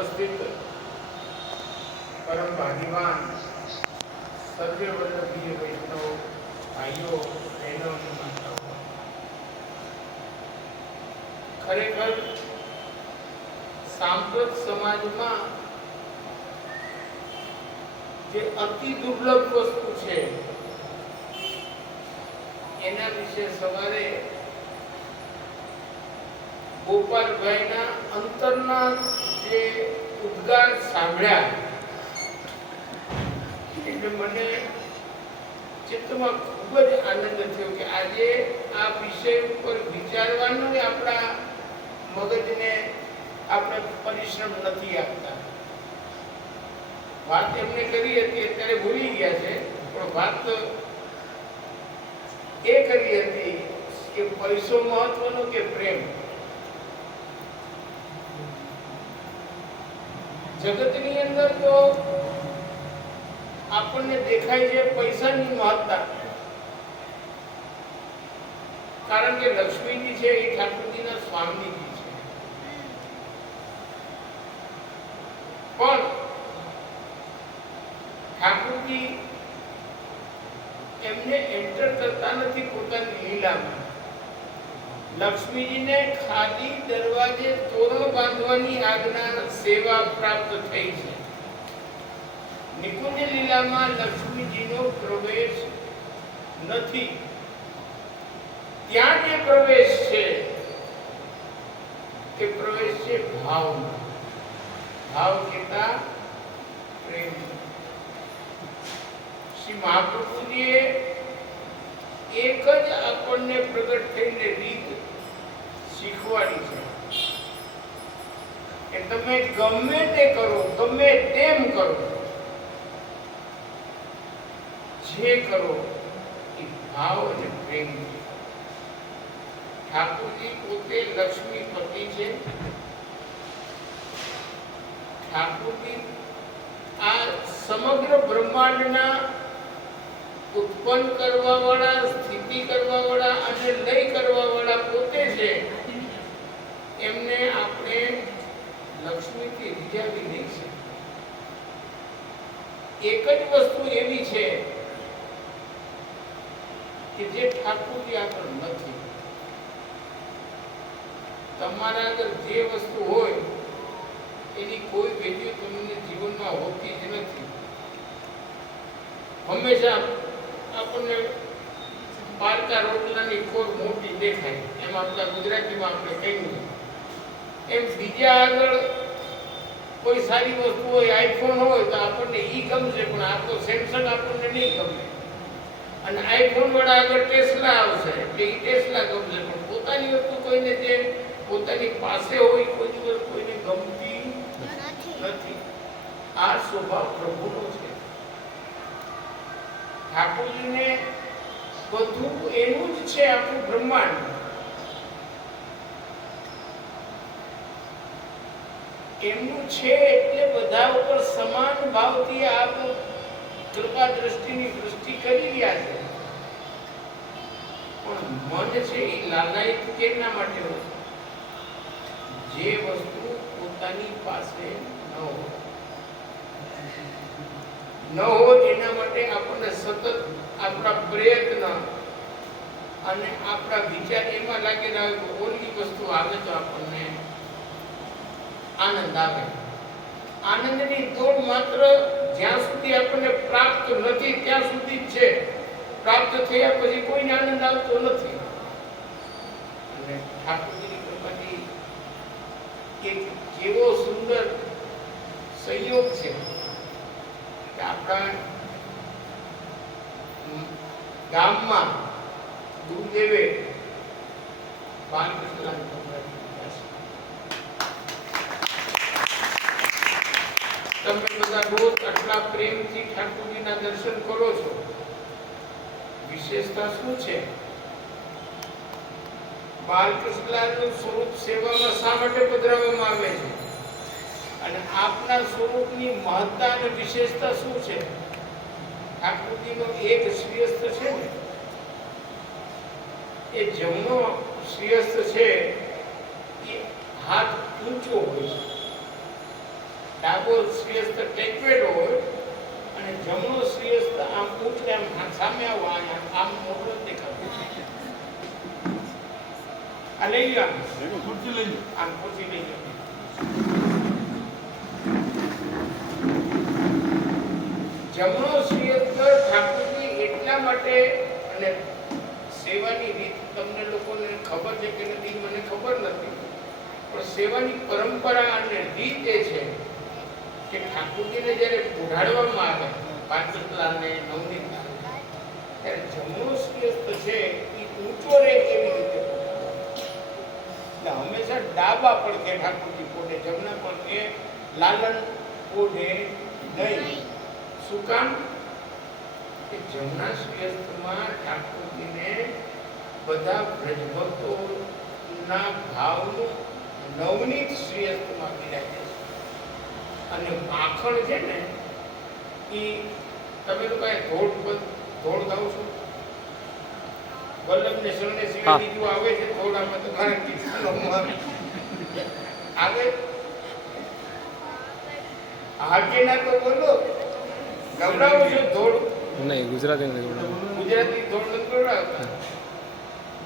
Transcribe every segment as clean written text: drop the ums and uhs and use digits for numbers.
ઉપસ્થિત પરમ ભાગ્યવાન સર્વે વર્ણભીય વૈષ્ણવ ભાઈઓ બહેનો અને માતાઓ, ખરેખર સાંપ્રત સમાજમાં જે અતિ દુર્લભ વસ્તુ છે એના વિશે સવારે ગોપાલભાઈના અંતરના જે ઉદ્ગાર સાંભળ્યા એટલે મને ચિત્તમાં ખૂબ જ આનંદ થયો કે આજે આ વિષય ઉપર વિચારવાનું આપણા મગજને આપણે પરિશ્રમ નથી આપતા. વાત એમને કરી હતી, અત્યારે ભૂલી ગયા છે, પણ વાત એ કરી હતી કે પૈસો મહત્વનો કે પ્રેમ. જગતની અંદર તો આપણને દેખાય છે પૈસાની મહત્તા, કારણ કે લક્ષ્મીજી છે એ ઠાકોરજીના સ્વામીજી છે. પણ ઠાકોરજી એમને એન્ટર કરતા નથી પોતાની લીલામાં. લક્ષ્મીજીને ખાલી દરવાજે તોરણ બાંધવાની આજ્ઞા સેવા પ્રાપ્ત થઈ છે. નિકુંજ લીલામાં લક્ષ્મીજીનો પ્રવેશ નથી. ત્યાં જે પ્રવેશ છે તે પ્રવેશ છે ભાવનો. ભાવ કેટલા? પ્રેમ. શ્રી મહાપ્રભુજીએ એક જ આપણને પ્રગટ થઈને રીત શીખવાડી છે કે તમે ગમે તે કરો, ગમે તેમ કરો, જે કરો એ ભાવ અને પ્રેમ. ઠાકોરજી પોતે લક્ષ્મીપતિ છે. ઠાકોરજી આ સમગ્ર બ્રહ્માંડના ઉત્પન્ન કરવા વાળા, સ્થિતિ કરવા વાળા અને લય કરવા વાળા પોતે છે. એમને આપણે લક્ષ્મીથી રીઝાવી નહીં છે. એક જ વસ્તુ એવી છે કે જે ઠાકોરજી આગળ નથી. તમારા આગળ જે વસ્તુ હોય એની કોઈ વેલ્યુ તમને જીવનમાં હોતી જ નથી. હંમેશા આપણને પારકા રોટલાની ખોર મોટી દેખાય, એમ આપણા ગુજરાતીમાં આપણે કહીએ એમ. બીજા આગળ કોઈ સારી વસ્તુ હોય, આઈફોન હોય તો આપણને ઈ ગમશે, પણ આ તો સેમસંગ આપણને નહીં ગમે. અને આઈફોન વાળા આગળ ટેસ્લા આવશે એટલે ઈ ટેસ્લા ગમશે, પણ પોતાની વસ્તુ કોઈને જે પોતાની પાસે હોય કોઈ દિવસ કોઈને ગમતી નથી. આ સ્વભાવ પ્રભુનો છે. ઠાકોરજીને બધું એનું જ છે. આખું બ્રહ્માંડ એમનું છે એટલે બધા ઉપર સમાન ભાવથી આપ કૃપા દ્રષ્ટિની દૃષ્ટિ કરી રહ્યા છે. પણ મન છે એ લાલાયિત કેના માટે હોય? જે વસ્તુ પોતાની પાસે ન હોય એના માટે આપણને સતત આપણા પ્રયત્ન અને આપણા વિચાર એમાં લાગેલા હોય કે ઓલી વસ્તુ આવે તો આપણને આનંદ આવે. આનંદની દોડ માત્ર જ્યાં સુધી આપણને પ્રાપ્ત નથી ત્યાં સુધી જ છે. પ્રાપ્ત થયા પછી કોઈને આનંદ આવતો નથી. અને ઠાકોરજીની કૃપાથી એક એવો સુંદર સંયોગ છે કે આપણા ગામમાં ગુરુદેવે બાલકૃષ્ણ તમે બધા રોજ આટલા પ્રેમથી ઠાકોરજીના દર્શન કરો છો. વિશેષતા શું છે? બાલકૃષ્ણનું સ્વરૂપ સેવામાં શા માટે પધરાવવામાં આવે છે? અને આપના સ્વરૂપની મહત્તા અને વિશેષતા શું છે? ઠાકોરજીનો એક શ્રીયસ્ત છે ને, એ જમણો શ્રીયસ્ત છે એ હાથ ઊંચો હોય છે. ડાબો શ્રેષ્ઠ ટેકવેલો હોય અને જમણો શ્રેષ્ઠ આમ ઊંચે આમ સામે આવવા આમ મોટો દેખાતો. આ લઈ લો, ખુરશી લઈ લો, આમ ખુરશી લઈ લો. જમણો શ્રેષ્ઠ ઠાકોરજી એટલા માટે, અને સેવાની રીત તમને લોકોને ખબર છે કે નથી મને ખબર નથી, પણ સેવાની પરંપરા અને રીત એ છે કે ઠાકોરજીને જ્યારે ઉઢાડવામાં આવે પાંચલાને નવનીતને, ત્યારે જમણો શ્રેષ્ઠ છે એ ઊંચો રહે એવી રીતે એટલે હંમેશા ડાબા પડખે ઠાકોરજી પોઢે, જમણા પડખે લાલન પોઢે નહીં. શું કામ? કે જમણા શ્રેષ્ઠમાં ઠાકોરજીને બધા બ્રજભક્તોના ભાવનું નવનીત શ્રેષ્ઠમાં બિરાજે છે. અને માખણ છે ને એ તમે લોકો ધોળ ગાવ છો, વલ્લભ ને શરણે સિવાય બીજું આવે છે ધોળામાં તો ઘણા કિસ્સામાં આવે. હાકેના તો બોલો ગવડાવો છો ધોળ? નહીં, ગુજરાતી નથી. ગુજરાતી ધોળ નથી ગવડાવતા.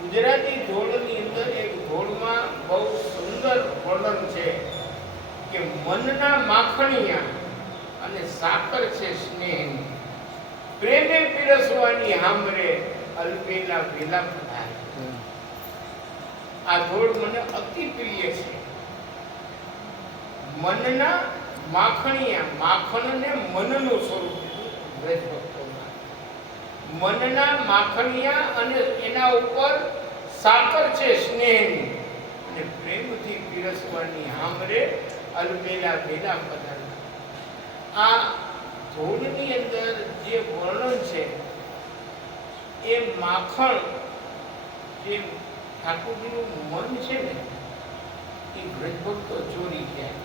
ગુજરાતી ધોળની અંદર એક ધોળમાં બહુ સુંદર વર્ણન છે કે મનના માખણિયા અને સાકર છે સ્નેહની, પ્રેમે પીરસવાની હામરે અલ્પેલા વેલા પધારે. આ ધોળ મને અતિ પ્રિય છે. મનના માખણિયા, માખણને મનનું સ્વરૂપ બ્રજભક્તોમાં, મનના માખણિયા અને એના ઉપર સાકર છે સ્નેહની અને પ્રેમથી પીરસવાની હામરે અલબેલા બેલા પધારે. આ ધોળની અંદર જે વર્ણન છે એ માખણ, જે ઠાકોરજીનું મન છે ને એ બ્રજભક્તો ચોરી ગયા.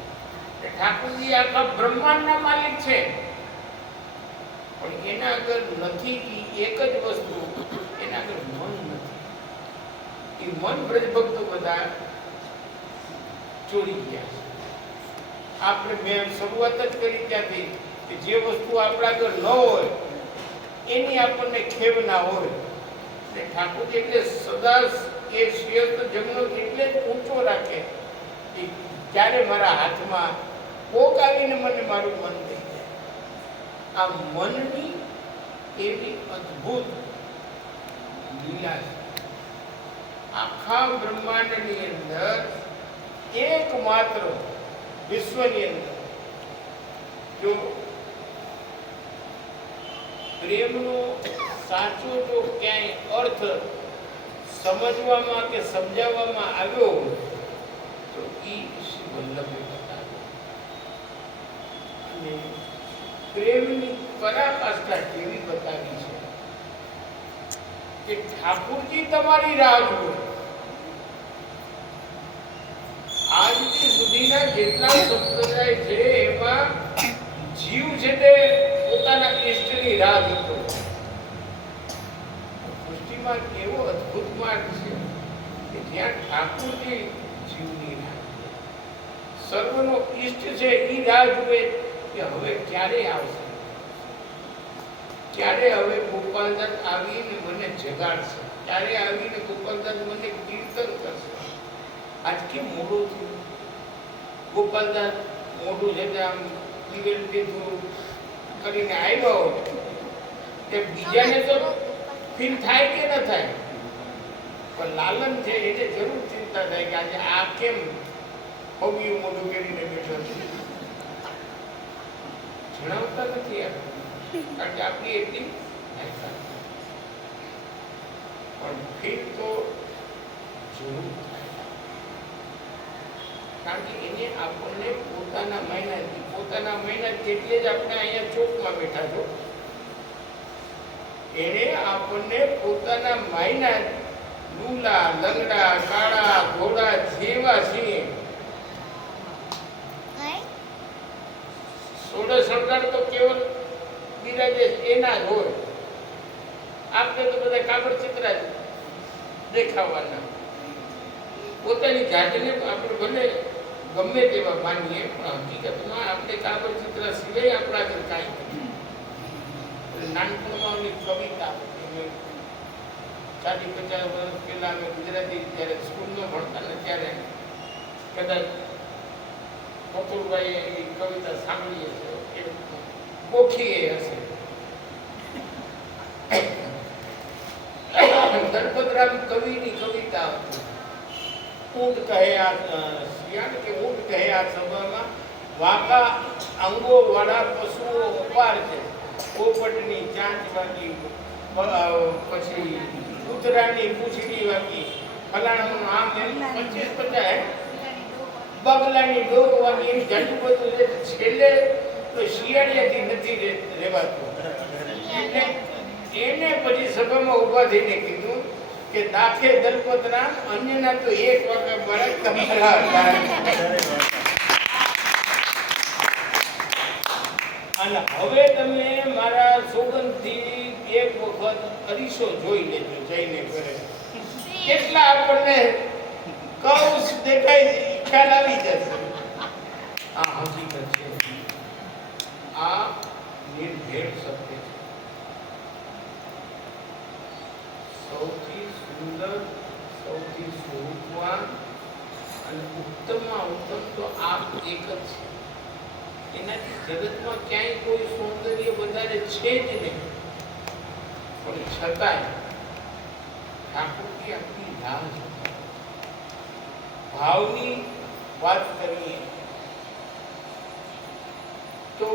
ઠાકોરજી આખા બ્રહ્માંડના માલિક છે, પણ એના આગળ નથી એક જ વસ્તુ, એના આગળ મન નથી. એ મન બ્રજભક્તો બધા ચોરી ગયા છે. આપણે મેં શરૂઆત જ કરી ત્યાંથી કે જે વસ્તુ આપણા આગળ ન હોય એની આપણને ખેવ ના હોય. એટલે ઠાકોરજી એટલે સદા એ શ્રેષ્ઠ જમણો એટલે જ ઊંચો રાખે કે ક્યારે મારા હાથમાં કોક આવીને મને મારું મન દઈ જાય. આ મનની એવી અદ્ભુત લીલા છે. આખા બ્રહ્માંડની અંદર એકમાત્ર વિશ્વની અંદર જો પ્રેમનો સાચો જો ક્યાંય અર્થ સમજવામાં કે સમજાવવામાં આવ્યો તો એ શ્રી વલ્લભે બતાવ્યો. અને પ્રેમની પરાકાષ્ઠા કેવી બતાવી છે કે ઠાકોરજી તમારી રાહ જુએ. આજથી સુધીના જેટલા સંપ્રદાય છે એમાં જીવ છે તે પોતાના ઈષ્ટની રાહ જોતો. સૃષ્ટિમાં એવો અદ્ભુત માર્ગ છે કે જ્યાં ઠાકોરજી જીવની રાહ જુએ. સર્વનો ઈષ્ટ છે એ રાહ જુએ કે હવે ક્યારે આવશે, ક્યારે હવે ગોપાલદાસ આવીને મને જગાડશે, ક્યારે આવીને ગોપાલદાસ મને કીર્તન કરશે. આજ કેમ મોડું થયું? ગોપાલદાસ મોઢું છે તે આમ દિવેલ પીધું કરીને આવ્યો હોય તે બીજાને તો ફીલ થાય કે ન થાય, પણ લાલન છે એને જરૂર ચિંતા થાય કે આજે આ કેમ પગિયું મોઢું કરીને બેઠો છે. જણાવતા નથી કારણ કે આપણી એટલી પણ ફીલ તો જરૂર થાય, કારણ કે એને આપણને પોતાના મહિના એટલે જ આપણે અહીંયા ચોકમાં બેઠા છો. એને આપણને પોતાના મહિના લૂલા લંગડા કાળા ઘોડા જેવા છીએ. સોળે સરદાર તો કેવલ બિરાજે એના જ હોય. આપણે તો બધા કાગળ ચિત્રા જ દેખાવાના. પોતાની જાતને આપણે ભલે ગમે તેવા માનીએ પણ હકીકતમાં આપણે આગળ કાંઈ નથી. નાનપણમાં ઓલી કવિતા 40-50 વર્ષ પહેલા અમે ગુજરાતી જ્યારે સ્કૂલમાં ભણતા ને ત્યારે કદાચ મથુરભાઈએ એ કવિતા સાંભળી હશે, ગોખી એ હશે. દલપતરામ કવિની કવિતા હતી. ઊંટ કહે આ શિયાળ કે ઊંટ કહે આ સભામાં, વાંકા અંગો વાળા પશુઓ અપાર છે, પોપટની ચાંચ વાગી, પછી કૂતરાની પૂંછડી વાગી, ફલાણાનું આમ એમ 25-50 બગલાની ડોક વાગી, એમ જાજુ બધું છે. છેલ્લે તો શિયાળિયાથી નથી રહેવાતું. એને પછી સભામાં ઊભા થઈને કીધું કે દાખે દલપતરામ, અન્યના તો એક વાગે બળે તમારા. અને હવે તમે મારા સોગંદથી એક વખત અરીસો જોઈ લેજો જઈને ઘરે. કેટલા આપણને કૌશ દેખાય, ખ્યાલ આવી જશે. આ હકીકત છે, આ નિર્ભેળ સત્ય છે. સૌથી સુંદર, સૌથી સ્વરૂપવાન અને ઉત્તમમાં ઉત્તમ તો આ એક જ છે. એનાથી જગતમાં ક્યાંય કોઈ સૌંદર્ય વધારે છે જ નહીં. પણ છતાંય ઠાકોરજી આપણી રાહ જોતા. ભાવની વાત કરીએ તો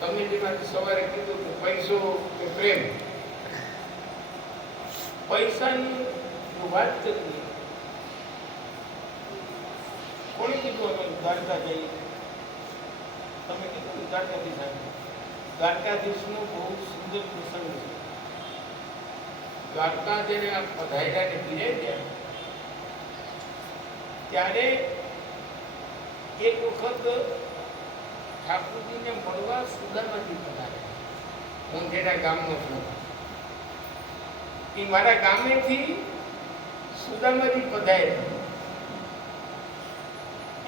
તમે જેમાંથી સવારે કીધું કે પૈસો કે પ્રેમ, પૈસાની વાત કરીએ, કોણે કીધું અમે દ્વારકા જઈએ? તમે કીધું દ્વારકાધીશ આવે. દ્વારકાધીશનો બહુ સુંદર પ્રસંગ છે. દ્વારકા જેને આ પધાર્યાને બિરાજ્યા ત્યારે એક વખત ઠાકોરજીને મળવા સુદામાજી પધાર્યા. હું જેના ગામનો છું, એ મારા ગામેથી સુદામાજી પધાર્યા.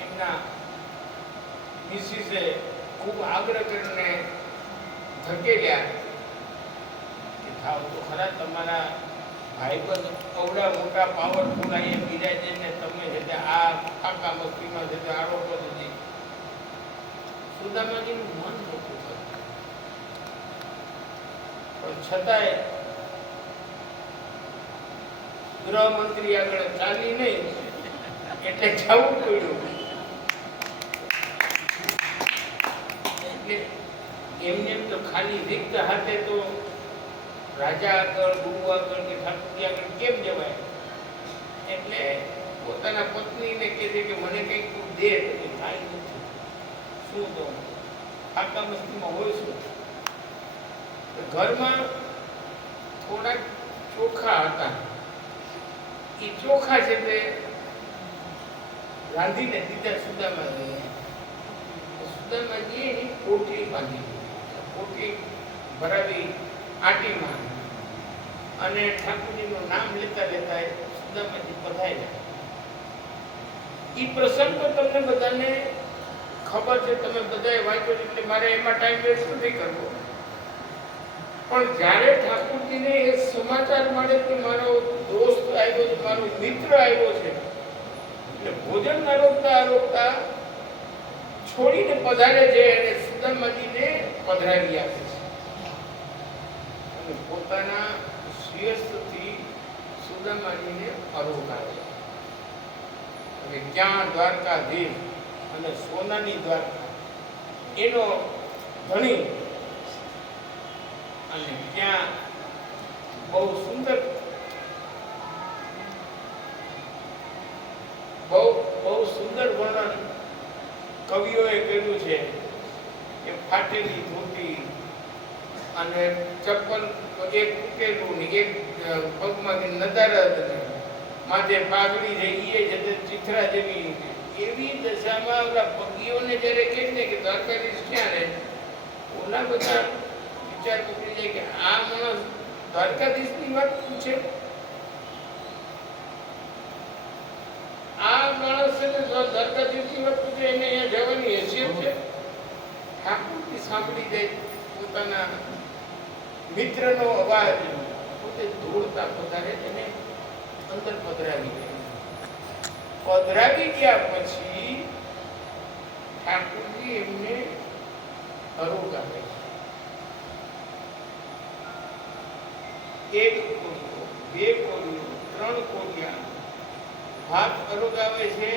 એમના મિસિસે ખૂબ આગ્રહ કરીને ધકેલ્યા કે થાવ તો ખરા, તમારા ભાઈબંધ અવડા મોટા પાવરફુલ અહીંયા બિરાજે ને તમે છે આ કાકા મસ્તીમાં છે આરોપ નથી. સુદામાજીનું મન નહોતું થતું, પણ છતાંય ગૃહમંત્રી આગળ ચાલી નહીં એટલે જવું પડ્યું. એમને એમ તો ખાલી રિક્ત હાથે તો રાજા આગળ, ગુરુ આગળ કે ઠાકોરજી આગળ કેમ જવાય? એટલે પોતાના પત્નીને કહે છે કે મને કંઈક તું દે. તો કાંઈ નથી, શું તો કાકા મસ્તીમાં હોય શું? ઘરમાં થોડાક ચોખા હતા, એ ચોખા છે તે રાંધીને દીધા સુદામાજીને. સુદામાજીએ એની પોટલી બાંધી, પોટલી ભરાવી આટીમાં, અને ઠાકોરજીનું નામ લેતા લેતા સુદામાજી પધાર્યા. એ પ્રસંગ તો તમને બધાને ખબર છે, તમે બધાએ વાંચ્યો છે, એટલે મારે એમાં ટાઈમ વેસ્ટ નથી કરવો. પણ જ્યારે ઠાકોરજીને એ સમાચાર મળે કે મારો દોસ્ત આવ્યો છે, મારો મિત્ર આવ્યો છે, એટલે ભોજન આરોગતા આરોગતા છોડીને પધારે છે અને સુદામાજીને પધરાવી આપે છે. અને પોતાના શિરસ્થી સુદામાજીને આરોગાવે. અને ક્યાં દ્વારકાધીશ અને સોનાની દ્વારકા એનો ધણી, અને ત્યાં બહુ સુંદર વર્ણન કવિઓએ કર્યું છે કે ફાટેલી ધોતી અને ચપ્પલ એક તૂટેલું ને એક પગમાં નદારદ ને માથે પાઘડી રહી એ જતે ચિત્રા જેવી એવી દશામાં ઓલા પગીઓને જ્યારે કહે ને કે દ્વારકાધીશ ક્યાં રહે, ઓલા બધા વિચાર પકડી જાય કે આ માણસ દ્વારકાધીશની વાત પૂછે. આ માણસ છે દ્વારકાધીશની વાત પૂછે, એને અહીંયા જવાની હેસિયત છે? ઠાકોરજી સાંભળી જાય પોતાના મિત્રનો અવાજ, પોતે દોડતા પધારે તેને અંદર પધરાવી દે. પધરાવી ગયા પછી ઠાકોરજી એમને અરોગાવે છે. એક કોળિયો, બે કોળિયો, ત્રણ કોળિયા ભાત અરોગાવે છે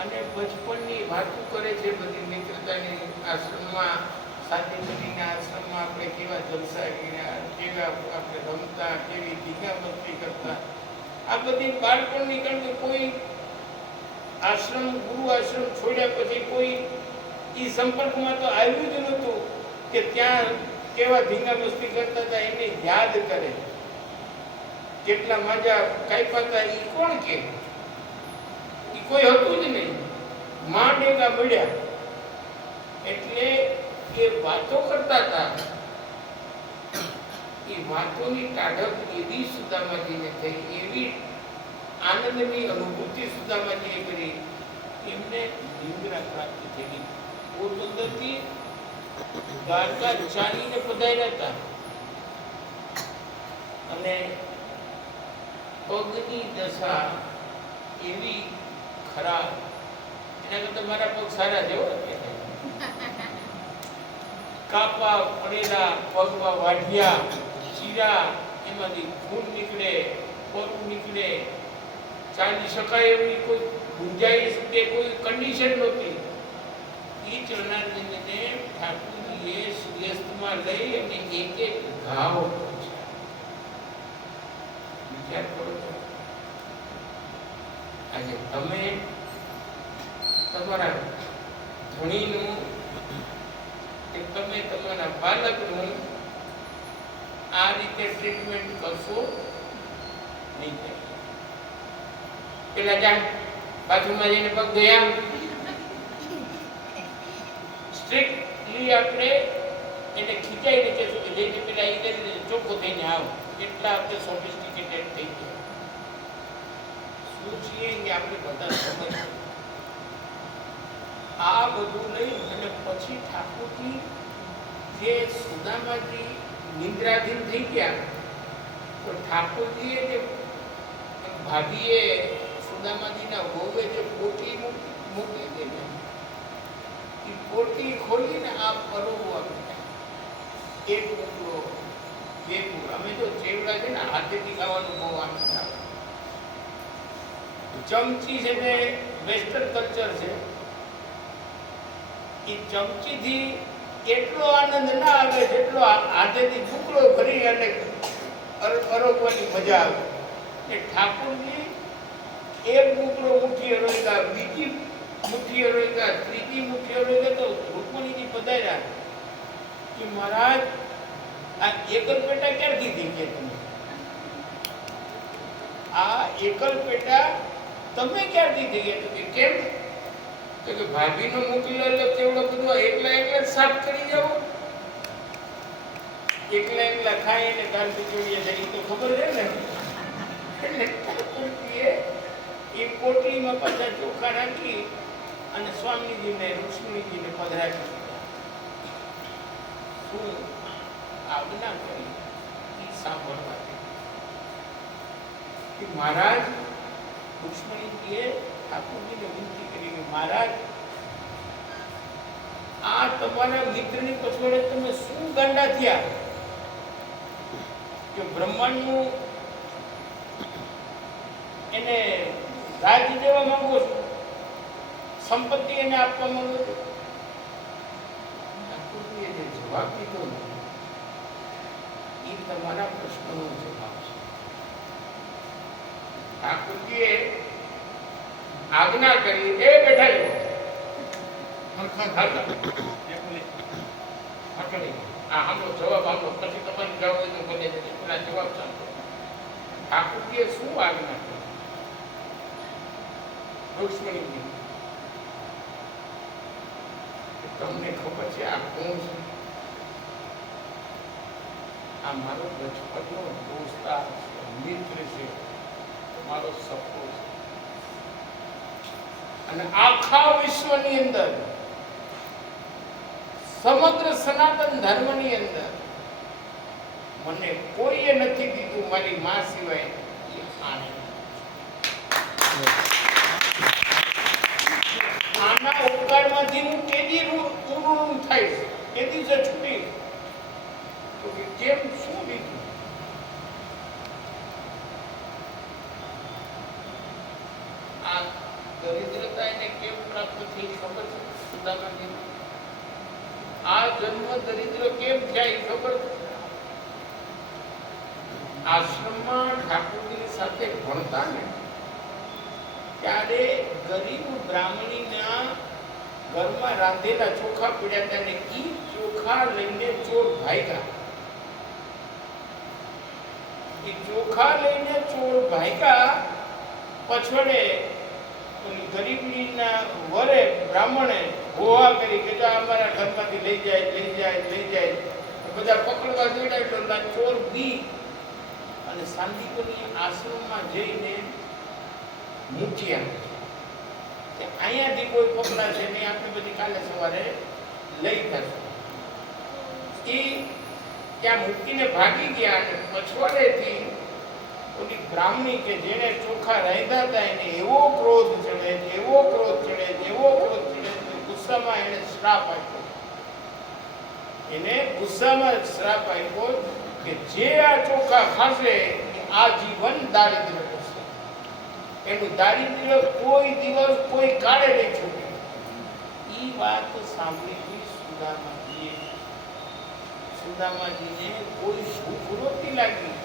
અને બચપણની વાતો કરે છે, બધી મિત્રતાની. આશ્રમમાં સાથે મળીને આશ્રમમાં આપણે કેવા જલસા કર્યા, કેવા આપણે રમતા, કેવી ધીંગા મસ્તી કરતા, આ બધી બાળપણની. કારણ કે કોઈ આશ્રમ, ગુરુ આશ્રમ છોડ્યા પછી કોઈ એ સંપર્કમાં તો આવ્યું જ નહોતું કે ત્યાં કેવા ધીંગા મસ્તી કરતા હતા એને યાદ કરે, કેટલા મજા કાપ્યા હતા એ કોણ કે? એ કોઈ હતું જ નહીં. માંડ એકા મળ્યા એટલે એ વાતો કરતા હતા. એ વાતોની ટાઢક એવી સુદામાજીને થઈ, એવી આનંદની અનુભૂતિ સુદામાજીએ કરી, એમને નિંદ્રા પ્રાપ્ત થઈ. પોરબંદરથી દ્વારકા ચાલીને પધાર્યા હતા અને પગની દશા એવી ખરાબ. એના કરતા મારા પગ સારા જેવો કાપા પડેલા, પગમાં વાઢિયા, ચીરા, એમાંથી ખૂન નીકળે, પરું નીકળે, ચાલી શકાય એવી કોઈ ગુંજાઈશ કે કોઈ કન્ડિશન નહોતી. એ ચરણારવિંદને ઠાકોરજીએ સુર્યસ્તમાં લઈ અને એક એક ઘાવ પહોંચ્યા. વિચાર કરો છો, આજે તમે તમારા ધણીનું કે તમે તમારા બાળકનું આ રીતે ટ્રીટમેન્ટ કરશો નહીં. પેલા જા બાથરૂમમાં જઈને પગ ધોયા, સ્ટ્રિક્ટલી આપણે એને ખીચાઈને કહેશું કે જઈને પેલા એ કરીને ચોખ્ખો થઈને આવો. એટલા આપણે સોફિસ્ટિકેટેડ થઈ ગયા. શું છીએ કે આપણે બધા સમજ. આ બધું લઈ અને પછી ઠાકોરજી જે સુદામાજી નિંદ્રાધીન થઈ ગયા, તો ઠાકોરજીએ જે ભાભીએ સુદામાજીના વહુએ જે પોટી મૂકી હતી ને, એ પોટી ખોલીને આ પરોવવા માંડ્યા. એક ટુકડો, બે ટુકડો. અમે તો ચેવડા છે ને હાથેથી ખાવાનું બહુ આનંદ આવે. ચમચી છે ને વેસ્ટર્ન કલ્ચર છે, એ ચમચીથી એટલો આનંદ ના આવે જેટલો હાથેથી ટુકડો ભરી અને અરોગવાની મજા આવે. એ ઠાકોરજી એક ટુકડો મુઠ્ઠી અરોગ્યા, બીજી મુઠ્ઠી અરોગ્યા, ત્રીજી મુઠ્ઠી અરોગ્યા, તો રૂકમણીજી પધાર્યા કે મહારાજ આ એકલ પેટા ક્યારથી થઈ ગયા? તમે આ એકલ પેટા તમે ક્યારથી થઈ ગયા? તો કે કેમ? તો કે ભાભીનો મોકલેલો તેવડો બધો એકલા એકલા સાફ કરી જાવ, એકલા એકલા ખાય અને ગાલ બીજોડીએ જાય તો ખબર છે ને. એટલે ઠાકોરજીએ એ પોટલીમાં પાછા ચોખા રાખી અને સ્વામીજીને, રુક્ષ્મણીજીને પધરાવી દીધા. શું આજ્ઞા કરી એ સાંભળવાથી મહારાજ રુક્ષ્મણીજીએ ઠાકોરજીને વિનંતી કરી કે મહારાજ, આ તમારા મિત્રની પછવાડે તમે શું ગાંડા થયા કે બ્રહ્માંડનું એને રાજ્ય દેવા માંગો છો, સંપત્તિ એને આપવા માંગો છો? ઠાકોરજીએ જે જવાબ દીધો ને એ તમારા પ્રશ્નનો જવાબ છે. ઠાકોરજીએ આજ્ઞા કરી, એ બેઠા છો આમનો જવાબ આપો, પછી તમારે જવાબ હોય તો બોલે છે. પેલા જવાબ સાંભળો. ઠાકોરજીએ શું આજ્ઞા કરી? રુક્ષ્મણીજી, તમને ખબર છે આ કોણ છે? આ મારો બચપનનો દોસ્તાર છે, મિત્ર છે, મારો સખો છે. અને આખા વિશ્વની અંદર સમગ્ર સનાતન ધર્મની અંદર મને કોઈએ નથી દીધું મારી માં સિવાય એ આને. આના ઉપકારમાંથી હું કેદી પૂરું થાય કેદી જ છૂટી તો કે કેમ શું દીધું. આ દરિદ્રતા એને કેમ પ્રાપ્ત થઈ ખબર છે સુદામાજી? આ જન્મ દરિદ્ર કેમ થયા એ ખબર છે? આશ્રમમાં ઠાકોરજી સાથે ભણતા ને ત્યારે ગરીબ બ્રાહ્મણીના ઘરમાં રાંધેલા ચોખા પડ્યા હતા ને ઈ ચોખા લઈને ચોર ભાગ્યા. ઈ ચોખા લઈને ચોર ભાગ્યા પછડે ગરીબીના વરે બ્રાહ્મણે હોવા કરી કે અમારા ઘરમાંથી લઈ જાય. બધા પકડવા જોડાય તો ચોર બી અને સાંદીપની આશ્રમમાં જઈને મૂક્યા. અહીંયાથી કોઈ પકડાશે નહીં, આપણે બધી કાલે સવારે લઈ જશું. એ ત્યાં મૂકીને ભાગી ગયા અને પછવાડેથી ઓલી બ્રાહ્મણી કે જેને ચોખા રાંધ્યા હતા એને એવો ક્રોધ ચડે ગુસ્સામાં એને શ્રાપ આપ્યો. કે જે આ ચોખા ખાશે આજીવન દારિદ્ર્ય કરશે. એનું દારિદ્ર્ય કોઈ દિવસ કોઈ કાળે નહીં છૂટે. ઈ વાત સાંભળી સુદામાજીને કોઈ સુખ નહોતી લાગી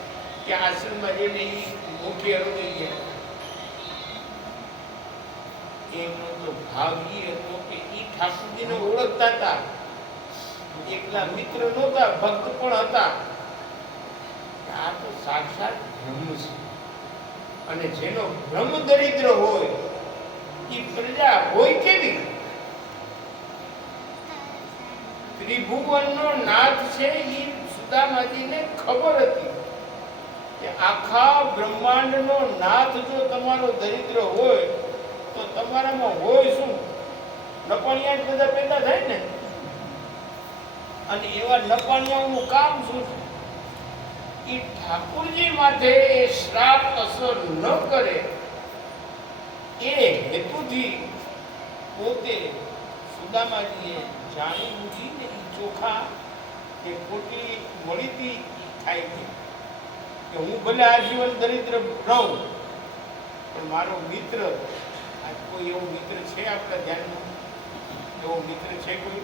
કે આશ્રમમાં જઈને ઈ મોટી રોઈ ગયા. એમનો તો ભાવ ઈ હતો કે ઈ ઠાકોરજીને ઓળખતા હતા. એકલા મિત્ર નહોતા, ભક્ત પણ હતા. આ તો સાક્ષાત બ્રહ્મ છે અને જેનો બ્રહ્મ દરિદ્ર હોય એ પ્રજા હોય કેવી? ત્રિભુવનનો નાથ છે એ સુદામાજીને ખબર હતી કે આખા બ્રહ્માંડનો નાથ જો તમારો દરિદ્ર હોય તો તમારામાં હોય શું? નપાણિયા જ બધા પેદા થાય ને. અને એવા નપાણિયાઓનું કામ શું છે? એ ઠાકોરજી માટે એ શ્રાપ અસર ન કરે એ હેતુથી પોતે સુદામાજીએ જાણી બુજીને ચોખા કે ખોટી મળીથી થાય છે કે હું ભલે આજીવન દરિદ્ર રહું પણ મારો મિત્ર, કોઈ એવો મિત્ર છે આપણા ધ્યાનમાં? એવો મિત્ર છે કોઈ?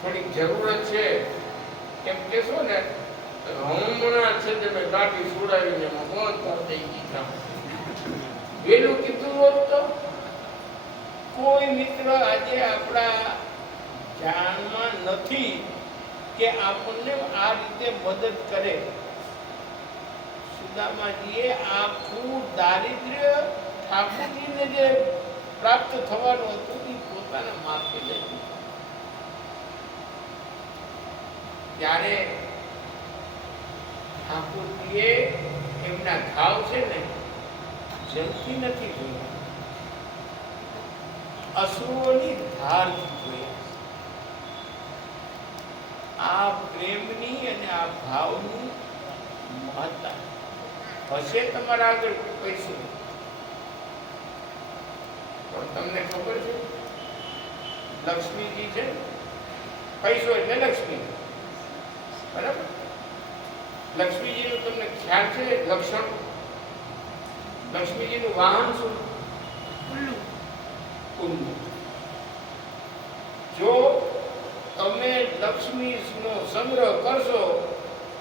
થોડીક જરૂરત છે એમ કેશો ને હમણાં છે તે મેં ગાડી છોડાવીને બંધ કરી દઈ દીધા. વેલું કીધું હોત તો કોઈ મિત્ર આજે આપણા ધ્યાનમાં નથી કે આપણને આ રીતે મદદ કરે. સુદામાજીએ આખું દારિદ્ર્ય ઠાકોરજીને જે પ્રાપ્ત થવાનું હતું એ પોતાના માથે લઈ. ત્યારે ઠાકોરજીએ એમના ઘાવ છે ને જલથી નથી જોયા, અશ્રુઓની ધારથી જોયા. આ પ્રેમની અને આ ભાવની મહત્તા હશે તમારા આગળ પૈસો પણ તમને ખબર છે લક્ષ્મીજી છે, પૈસો એટલે લક્ષ્મી, બરાબર? લક્ષ્મીજીનું તમને ખ્યાલ છે લક્ષણ? લક્ષ્મીજીનું વાહન શું? ઉલ્લુ. જો તમે લક્ષ્મીનો સંગ્રહ કરશો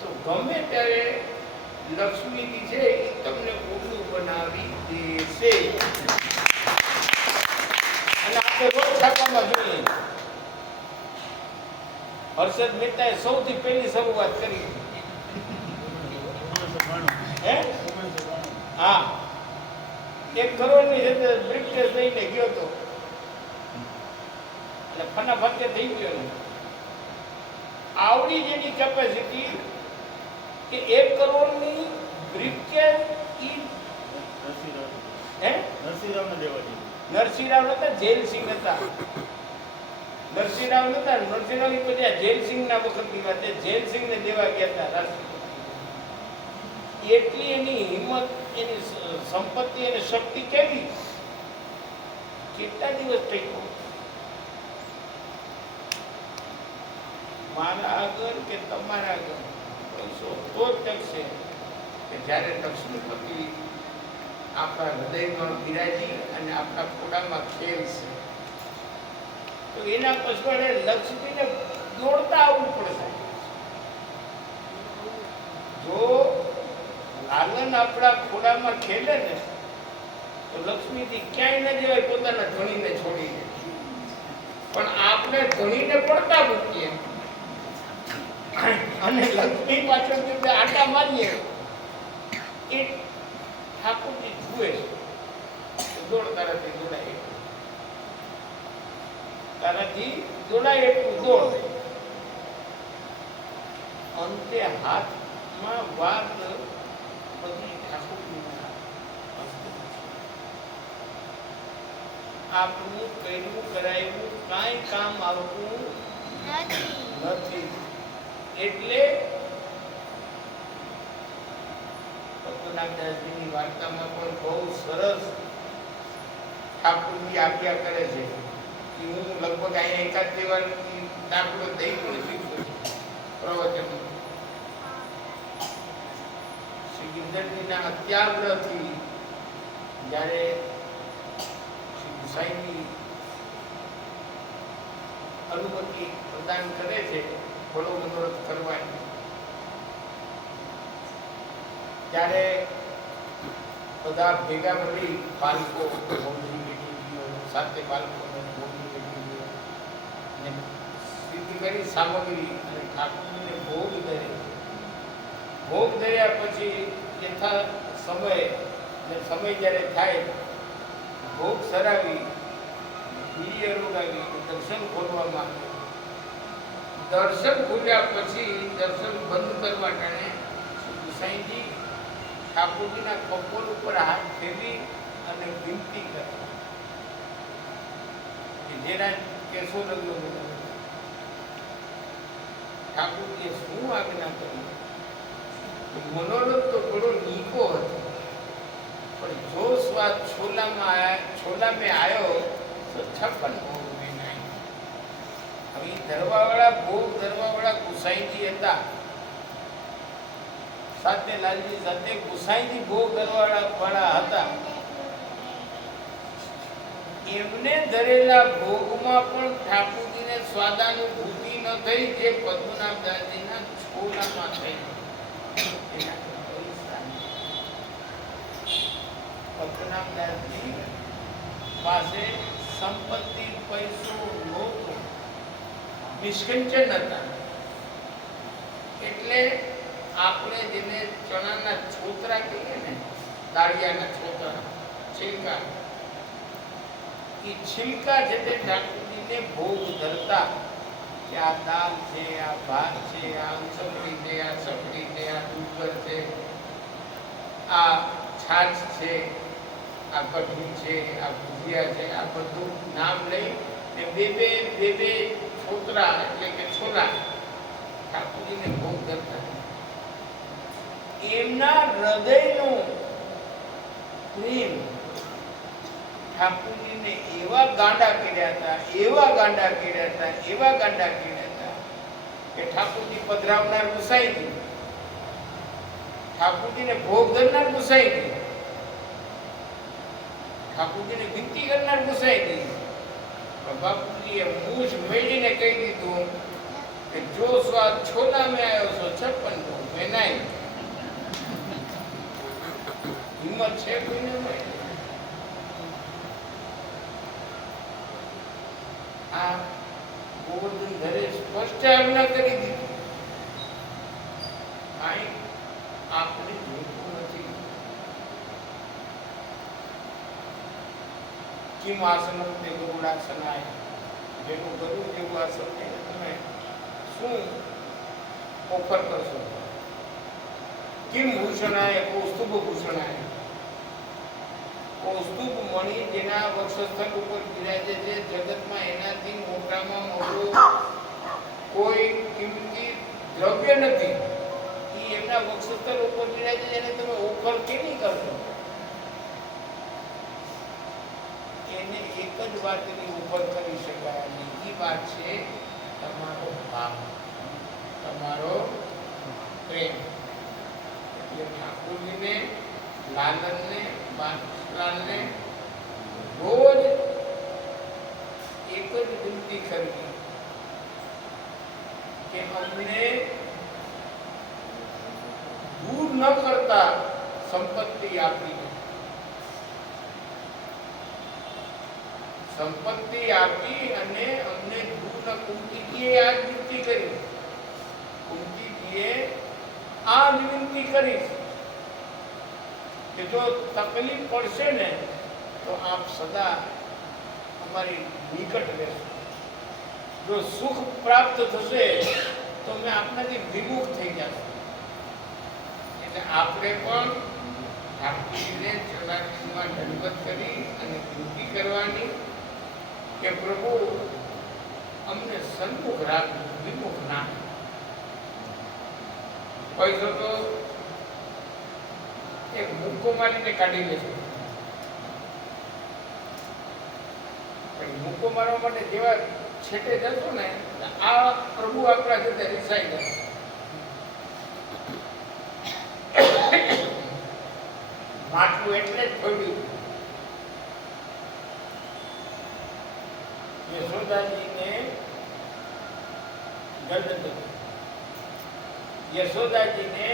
તો ગમે ત્યારે લક્ષ્મીજી છે એ તમને ઉલ્લુ બનાવી દેશે. અને આપણે રોજ છાપામાં જોઈએ હર્ષદ મહેતાએ સૌથી પહેલી શરૂઆત કરી. હા, 1 કરોડની જગ્યાએ બ્રીફકેસ લઈને ગયો તો એટલે ફટાફટ થઈ ગયો. આવડી જેની કેપેસિટી કે 1 કરોડની બ્રીફકેસ નરસિંહરાવ હતા, જેલસિંહ હતા. નરસિંહરાવ નતા, નરસિંહરાવ ઈ પછી આ જૈનસિંહના વખતની વાત છે. જૈનસિંહને દેવા ગયા હતા રાષ્ટ્રપતિ. એટલી એની હિંમત, એની સંપત્તિ અને શક્તિ કેવી, કેટલા દિવસ ટક્યો? મારા આગળ કે તમારા આગળ પૈસો તો જ ટકશે કે જ્યારે લક્ષ્મીપતિ આપણા હૃદયમાં બિરાજી અને આપણા ખોડામાં ખેલશે. તો એના પછવાડે લક્ષ્મીને દોડતા આવવું પડશે. જો લાલન આપણા ખોડામાં ખેલે ને તો લક્ષ્મીથી ક્યાંય ન જવાય પોતાના ધણીને છોડીને. પણ આપણે ધણીને પડતા મૂકીએ અને લક્ષ્મી પાછળ આટા મારીએ, એ ઠાકોરજી જુએ છે. દોડ તારાથી દોડાય, તારાથી દોડાય એટલું દોડ. અંતે હાથમાં વાત બધી ઠાકોરજીના હસ્તે. આપણું કર્યું કરાયું કાંઈ કામ આવતું નથી. એટલે પદ્મનાભદાસજીની વાર્તામાં પણ બહુ સરસ ઠાકોરજી આજ્ઞા કરે છે કે હું લગભગ અહીંયા એકાદ બે વાર દાખલો દઈ પણ શીખું પ્રવચન. શ્રી ગિરધરજીના અત્યાગ્રહથી જ્યારે શ્રી ગુસાઈની અનુમતિ પ્રદાન કરે છે બળો મનોરથ કરવાની, ત્યારે બધા ભેગા મળી બાળકો, સાથે બાળકોને સિદ્ધ કરી સામગ્રી અને ઠાકોરજીને ભોગ ધરે. ભોગ ધર્યા પછી યથા સમય જ્યારે થાય ભોગ સરાવી દિવ્ય રોગાવી દર્શન ખોલવામાં આવે. દર્શન ખોલ્યા પછી દર્શન બંધ કરવા ટાણે ગુસાઈજી ઠાકોરજીના કપોલ ઉપર હાથ ફેરવી અને વિનંતી કરે કે જેના કેસો લગ્યો. ઠાકોરજીએ શું આજ્ઞા કરી? મનોરથ તો ઘણો નીકો હતો, પણ જો સ્વાદ છોલા મેં આયો તો 56 ભોગ મેં આયો. હવે ભોગ ધરવાવાળા ગુસાઈજી હતા, સાથે લાલજી સાથે ગુસાઈજી ભોગ ધરવાવાળા હતા. એમને ધરેલા ભોગમાં પણ ઠાકોરજીને સ્વાદાનુભૂતિ ન થઈ જે પદ્મનાભદાસજીના છોલામાં થઈ. પદ્મનાભદાસજી પાસે સંપત્તિ પૈસો નહોતો, નિષ્કંચન હતા. એટલે આપણે જેને ચણાના છોતરા કહીએ ને, દાળિયાના છોતરા, છિલકા, એ છિલકા છે તે ઠાકોરજીને ભોગ ધરતા કે આ દાળ છે, આ ભાત છે, આ સપડી છે, આ સપડી છે, આ ડુંગર છે, આ છાછ છે, આ કઢી છે, આ ભુજિયા છે, આ બધું નામ લઈ ને બે છોતરા એટલે કે છોલા ઠાકોરજીને ભોગ ધરતા. એમના હૃદયનો પ્રેમ ઠાકોરજીને એવા ગાંડા કર્યા હતા કે ઠાકોરજી પધરાવનાર ગુસાઈજી, ઠાકોરજીને ભોગ ધરનાર ગુસાઈજી, ઠાકોરજીને વિનંતી કરનાર ગુસાઈજી, બાપુજીએ મૂછ મેળીને કહી દીધું કે જો સ્વાદ છોલા મેં આવ્યો છો 56 ભોગ મેં નહીં. હિંમત છે કોઈને નહીં. આ ગોવર્ધન ધરે સ્પષ્ટ આજ્ઞા કરી દીધી. કાંઈ આપણે જોઈતું નથી. કિમ આસનમ તે ગરુડાસનાય, જેનું ગરુડ જેવું આસન છે તમે શું ઓફર કરશો? કિમ ભૂષણાય કૌસ્તુભ ભૂષણાય, કૌસ્તુભ મણિ જેના વક્ષસ્થળ ઉપર બિરાજે છે, જગતમાં એનાથી મોટામાં મોટું કોઈ કિંમતી દ્રવ્ય નથી. એ એમના વક્ષસ્થળ ઉપર બિરાજે છે, એને તમે ઓફર કેવી કરશો? એને એક જ વાતની ઉપર કરી શકાય અને એ વાત છે તમારો ભાવ, તમારો પ્રેમ. એટલે ઠાકોરજીને, લાલનને, બાદશાહને રોજ એક જ વિનંતી કરવી કે અમને દૂર ન કરતા સંપત્તિ આપી, સંપત્તિ આપી અને અમને દૂર ન. કુંતીજીએ આ જ વિનંતી કરી, કુંતીજીએ આ જ વિનંતી કરી કે જો તકલીફ પડશે ને તો આપ સદા અમારી નિકટ રહેશો, જો સુખ પ્રાપ્ત થશે તો મેં આપનાથી વિમુખ થઈ જશે. એટલે આપણે પણ ઠાકોરજીને ચરણારવિંદમાં દંડવત કરી અને વિનંતી કરવાની કે પ્રભુ અમને સન્મુખ રાખો, વિમુખ ના. પૈસો તો એક મુક્કો મારીને કાઢી લેશે, પણ મુક્કો મારવા માટે જેવા છેટે જશો ને આ પ્રભુ આપણા સાથે રિસાઈ જશે. માટલું એટલે જ ખોલ્યું. યશોદાજીને યશોદાજીને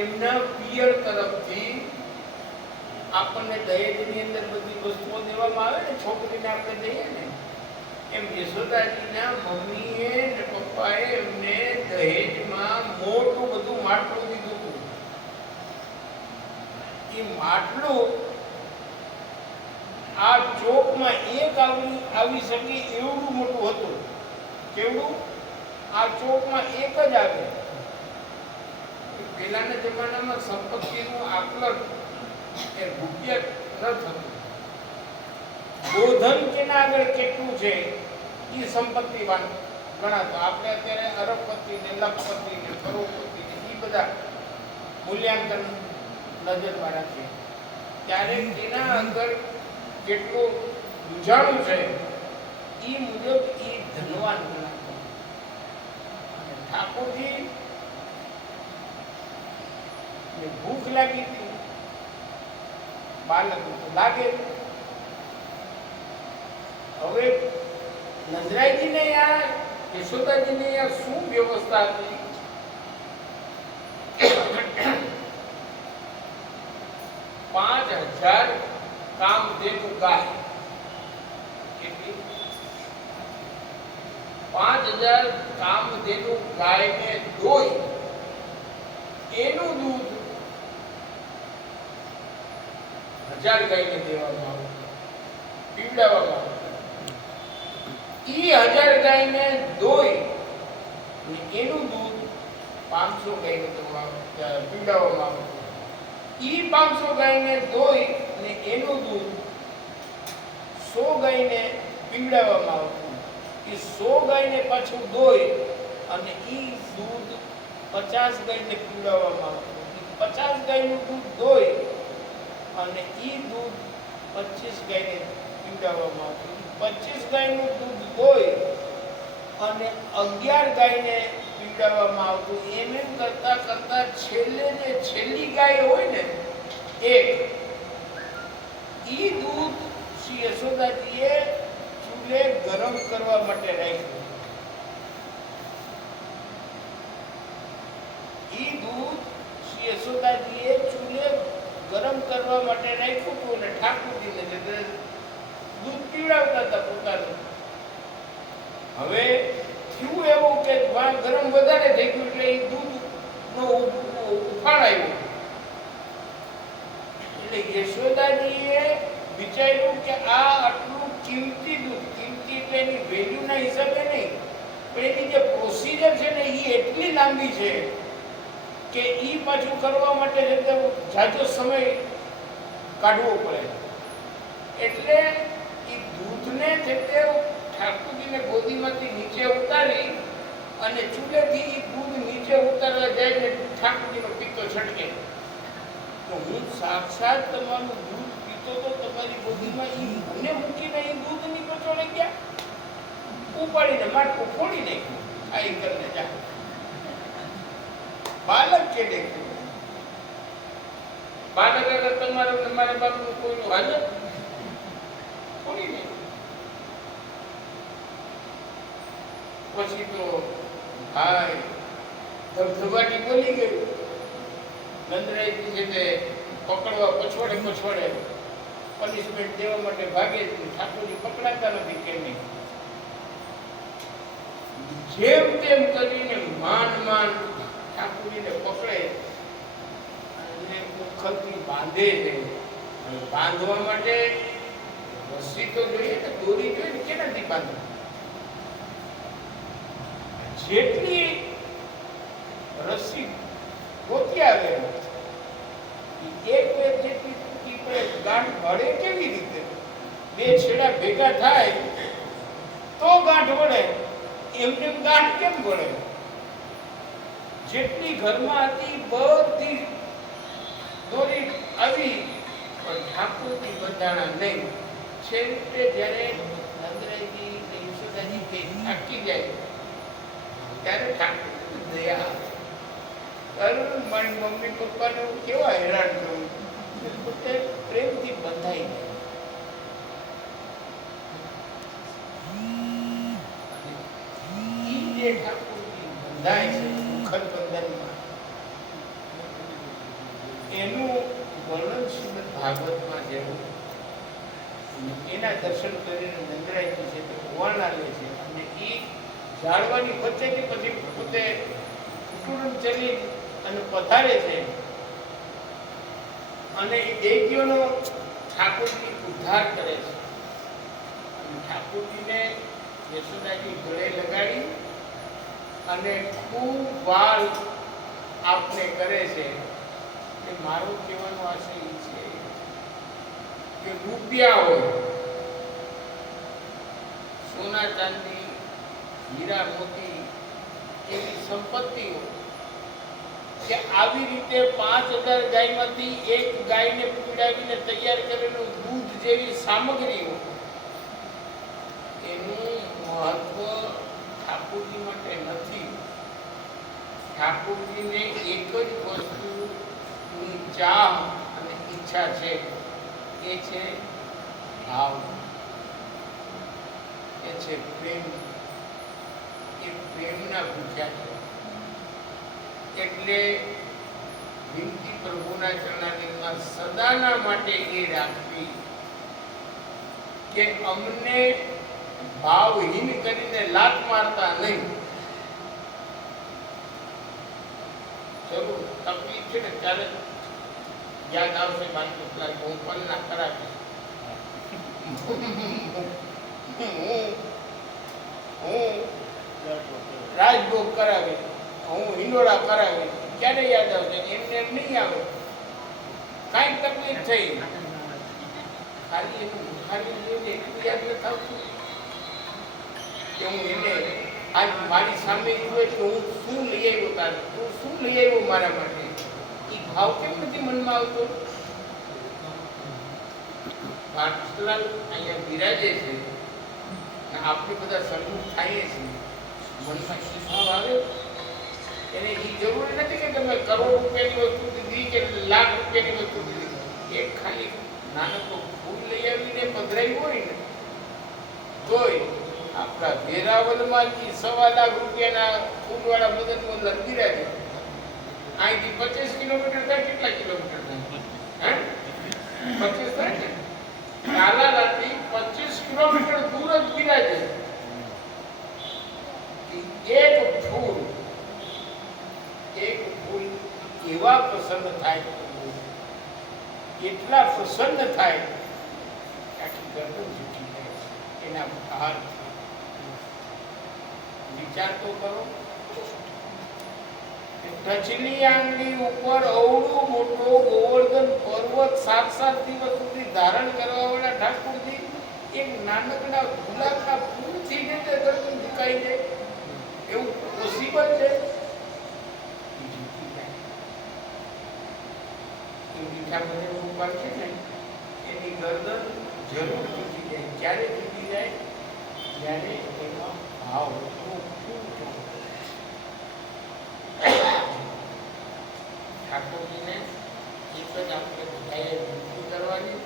એમના પિયર તરફથી આપણને દહેજની અંદર બધી વસ્તુઓ દેવામાં આવે ને, છોકરીને આપણે દઈએ ને, એમ યશોદાજીના મમ્મીએ ને પપ્પાએ એમને દહેજમાં મોટું બધું માટલું દીધું હતું. એ માટલું આ ચોકમાં એક આવી શકે એવડું મોટું હતું. કેવડું? આ ચોકમાં એક જ આવે. પહેલાના જમાનામાં સંપત્તિનું આકલન એ રૂપિયા ન થતું. ગોધન કેના આગળ કેટલું છે એ સંપત્તિવાન ગણાતો. આપણે અત્યારે અરબપતિ ને લખપતિ ને કરોડપતિ ને એ બધા મૂલ્યાંકન નજરમાં રાખીએ ત્યારે એના અંદર કેટલું રૂઝાણું છે એ મુજબ એ ધનવાન ગણાતો. અને ઠાકોરજી ભૂખ લાગી હતી, બાળક તો લાગે. હવે નજરાઈજીને યાર, યશોદાજીને યાર શું વ્યવસ્થા હતી? 5000 કામધેનુ ગાય. કેટલી? 5000 કામધેનુ ગાયને દોઈ એનું દૂધ 1000 ગાયને દેવામાં આવે, પીવડાવવામાં આવે. ઈ 1000 ગાયને દોઈ એનું દૂધ 500 ગાયને પીવડાવવામાં આવે. ઈ 500 ગાયને દોઈ ને એનું દૂધ 100 ગાયને પીવડાવવામાં આવતું. એ 100 ગાયને પાછું દોઈ અને ઈ દૂધ 50 ગાયને પીવડાવવામાં આવતું. 50 ગાયનું દૂધ દોઈ અને ઈ દૂધ 25 ગાયને પીવડાવવામાં આવતું. 25 ગાયનું દૂધ દોઈ અને 11 ગાયને પીવડાવવામાં આવતું. એમ કરતા કરતા છેલ્લે જે છેલ્લી ગાય હોય ને એક, ઈ દૂધ શ્રી યશોદાજીએ ચૂલે ગરમ કરવા માટે રાખ્યું. ઈ દૂધ શ્રી યશોદાજીએ ચૂલે ગરમ કરવા માટે રાખ્યું હતું અને ઠાકોરજીને દૂધ પીવડાવતા હતા પોતાનું. હવે થયું એવું કે ગરમ વધારે થઈ ગયું એટલે એ દૂધનો ઉફાળ આવ્યો. એટલે યશોદાજીએ વિચાર્યું કે આ આટલું કિંમતી દૂધ, કિંમતી એટલે એની વેલ્યુના હિસાબે નહીં, પણ એની જે પ્રોસિજર છે ને એ એટલી લાંબી છે કે એ પાછું કરવા માટે જાજો સમય કાઢવો પડે. એટલે એ દૂધને જે તે ઠાકોરજીને ગોદીમાંથી નીચે ઉતારી અને ચૂલેથી એ દૂધ નીચે ઉતારવા જાય ને ઠાકોરજીનો પિત્તો છટકે. તો હું સાક્ષાત તમારું દૂધ પીતો તો તમારી ગોદીમાં એ મને મૂકીને એ દૂધ ની પચોળે ગયા, ઉપાડીને માટકું ફોડી નાખ્યું. ખાઈ કરીને જા બાલક કે દેખ્યું. બાલક અગર તમારું તમારા બાપનું કોઈનું હાજર ફોડી નહીં. પછી તો ભાઈ ધબધબાટી બોલી ગઈ. નંદરાયજી છે તે પકડવા પછોડે પનિશમેન્ટ દેવા માટે ભાગે છે. ઠાકોરજી પકડાતા નથી. કેમ નહીં? જેમ તેમ કરીને માન ઠાકોરજીને પકડે અને ઉખલથી બાંધે છે. બાંધવા માટે રસ્સી તો જોઈએ ને, દોરી જોઈએ ને, કેનાથી બાંધવા? જેટલી રસ્સી ગોતી આવે એક બે જેટલી તૂટી પડે, ગાંઠ વળે કેવી રીતે? બે છેડા ભેગા થાય તો ગાંઠ વળે, એમને ગાંઠ કેમ વળે? જેટલી ઘરમાં હતી બધી દોરી આવી પણ ઠાકોરજી બંધાણા નહીં. છેવટે જ્યારે નંદરાયજી ને યશોદાજી થાકી જાય ત્યારે ઠાકોરજી દયા આવે. મારી મમ્મી પપ્પાને હું કેવા હેરાન કરું, પોતે પ્રેમથી બંધાઈ જાય. જે ઠાકોરજી બંધાય છે મુખદ બંધનમાં, એનું વર્ણન શ્રીમદ ભાગવતમાં જેવું એના દર્શન કરીને નંદરાયજી છે તે ઓવારણા લે છે અને એ ઝાડવાની વચ્ચેથી પછી પોતે કુટુંબ ચલી અને પધારે છે અને એ દૈત્યોનો ઠાકોરજી ઉદ્ધાર કરે છે. અને ઠાકોરજીને યશોદાજી ગળે લગાડી અને ખૂબ વાલ આપને કરે છે. કે મારો કહેવાનો આશય એ છે કે રૂપિયા હોય, સોના ચાંદી હીરા મોતી એવી સંપત્તિ હોય કે આવી રીતે 5000 ગાયમાંથી એક ગાયને પીવડાવીને તૈયાર કરેલું દૂધ જેવી સામગ્રી હોય, એનું મહત્વ ઠાકોરજી માટે નથી. ઠાકોરજીને એક જ વસ્તુની ચાહ અને ઈચ્છા છે, એ છે ભાવ, એ છે પ્રેમ. એ પ્રેમના ભૂખ્યા છે. એટલે વિનંતી પ્રભુના ચરણારવિંદમાં સદાના માટે એ રાખવી કે અમને ભાવહીન કરીને લાત મારતા નહીં. જરૂર તકલીફ છે ને ત્યારે યાદ આવશે બાકી પેલા હું પણ ના કરાવી, હું રાજભોગ કરાવી, હું હિંડોળા કરાવી, ક્યારે યાદ આવશે? એમને એમ નહીં આવે. કાંઈક તકલીફ થઈ ખાલી એનું મુખારી જોઈને એટલું યાદ નથી આવતું કે હું એને આજ મારી સામે જોયે કે હું શું લઈ આવ્યો, તારે તું શું લઈ આવ્યો મારા માટે, એ ભાવ કેમ નથી મનમાં આવતો? પાર્થલાલ અહીંયા બિરાજે છે, આપણે બધા સન્મુખ થઈએ છીએ, મનમાં શું ભાવ આવે? એને એ જરૂરી નથી કે તમે કરોડ રૂપિયાની વસ્તુ દીધી કે લાખ રૂપિયાની વસ્તુ દીધી. એક ખાલી નાનકડો ફૂલ લઈ આવીને પધરાવી હોય ને તોય આપણા વેરાવળમાં 1.25 લાખ રૂપિયાના ફૂલવાળા મદદમાં લંબીરા છે. અહીંથી 25 કિલોમીટર થાય, કેટલા કિલોમીટર થાય? 25 થાય ને? કાલાલાથી 25 કિલોમીટર દૂર જ બિરાજે. એક ફૂલ એવા પ્રસન્ન થાય, એટલા પ્રસન્ન થાય આખી ગરદન ઝૂકી જાય એના ભાર. વિચાર તો કરો કે ટચલી આંગળી ઉપર અવળું મોટો ગોવર્ધન પર્વત 7 દિવસ સુધી ધારણ કરવા વાળા ઠાકોરજી એક નાનકડા ગુલાબના ફૂલથી જે ગરદન ઝુકાઈ જાય એવું પોસિબલ છે? મીઠા મને ઉપર છે ને એની ગરદન જરૂર ઝૂકી જાય. ક્યારે ઝૂકી જાય? જ્યારે એમાં ભાવ ઠાકોરજીને એક જ આપણે બધાએ વિનંતી કરવાની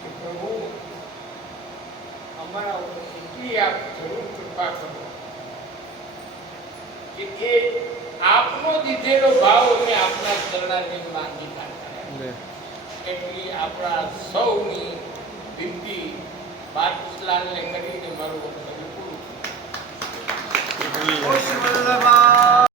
કે પ્રભુ અમારા ઉપર એટલી આપ જરૂર કૃપા કરો કે એ આપનો દીધેલો ભાવ અમે આપના ચરણારવિંદમાં અંગીકાર કરે. એટલી આપણા સૌની વિનંતી બાદશાહને કરીને મારું વક્તવ્ય પૂરું.